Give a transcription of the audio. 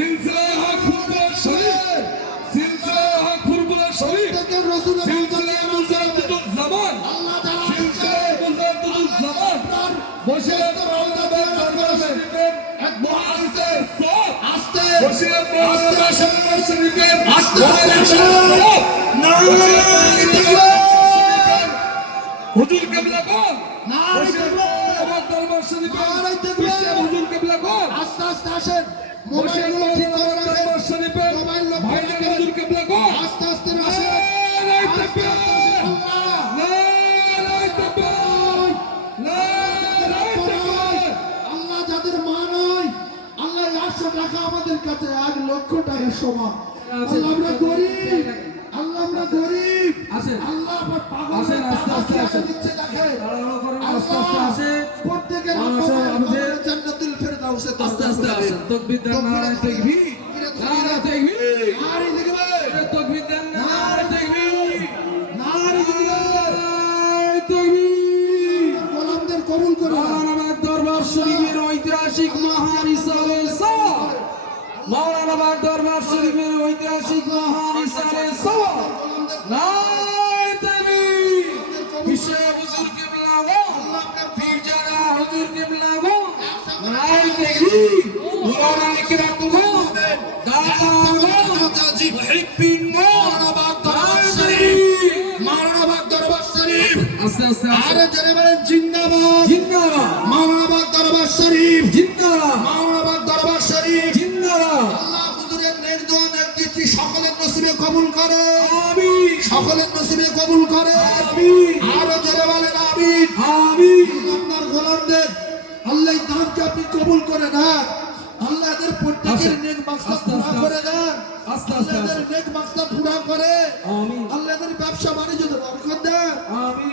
সিলসিলা হক ফুরফুরা শরীফ, সিলসিলা হক ফুরফুরা শরীফ, সিলসিলা মুজাদ্দিদুজ জামান, সিলসিলা মুজাদ্দিদুজ জামান বসিরহাট মাওলানা দরবার শরীফের এক মুহাদ্দিস সাহেব আস্তে বসিরহাট মাওলানা দরবার শরীফের আস্তে হুজুর কিবলা কোন নারে কিবলা দরবার শরীফের নারে কিবলা হুজুর কিবলা কোন আস্তে আস্তে আসেন মোবাইল গুলো ঠিক করে রাখেন দরবার শরীফের মোবাইল লোক ভাইজান হুজুর কিবলা কোন আস্তে আস্তে আসেন নারে তাকবীর আল্লাহ নারে তাকবীর নারে তাকবীর আল্লাহ যাদের মা নয় আল্লাহ 100 টাকা আমাদের কাছে 1 লক্ষ টাকা সমান আল্লাহ আমরা গরিব আল্লাহ আমরা গরিব আল্লাহ আবার পাগল আসেন আস্তে আস্তে আসেন দিচ্ছে দেখে তাড়াহুড়ো করেন আস্তে আস্তে আসেন প্রত্যেকের জান্নাতুল ফেরদাউসে আস্তে আস্তে আসেন তাকবীর দেন নারে তাকবীর নারে তাকবীর নারে তাকবীর তাকবীর দেন নারে তাকবীর নারে তাকবীর গোলামদের কবুল করে মাওলানা দরবার শরীফের ঐতিহাসিক মহান ইসালে সওয়াব মাওলানা দরবার শরীফের ঐতিহাসিক মহান ইসালে সওয়াব নারে তাকবীর বিশ্ব হুজুর কিবলা গো পীরজাদা হুজুর কিবলা গো নারে তাকবীর মাওলানা ইকরাম গো দাদা গো মুহিব্বিন গো মাওলানা দরবার শরীফ আস্তে আস্তে আরে জোরে বলেন জিন্দাবাদ জিন্দাবাদ মাওলানা দরবার শরীফ জিন্দাবাদ মাওলানা দরবার শরীফ জিন্দাবাদ আল্লাহ হুজুরের নেক দোয়া নেক দৃষ্টি সকলের নসিবে কবুল করে আমিন সকলের নসিবে কবুল করে আমিন আরো জোরে বলেন আমিন আমিন আপনার গোলামদের আল্লাহ দানকে আপনি কবুল করে নেন আল্লাহ এদের প্রত্যেকের নেক মাকসাদ পুরা করে দেন আস্তে আল্লাহ আস্তে এদের নেক মাকসাদ পুরা করে আমিন আল্লাহ এদের ব্যবসা বাণিজ্যে বরকত দেন আমিন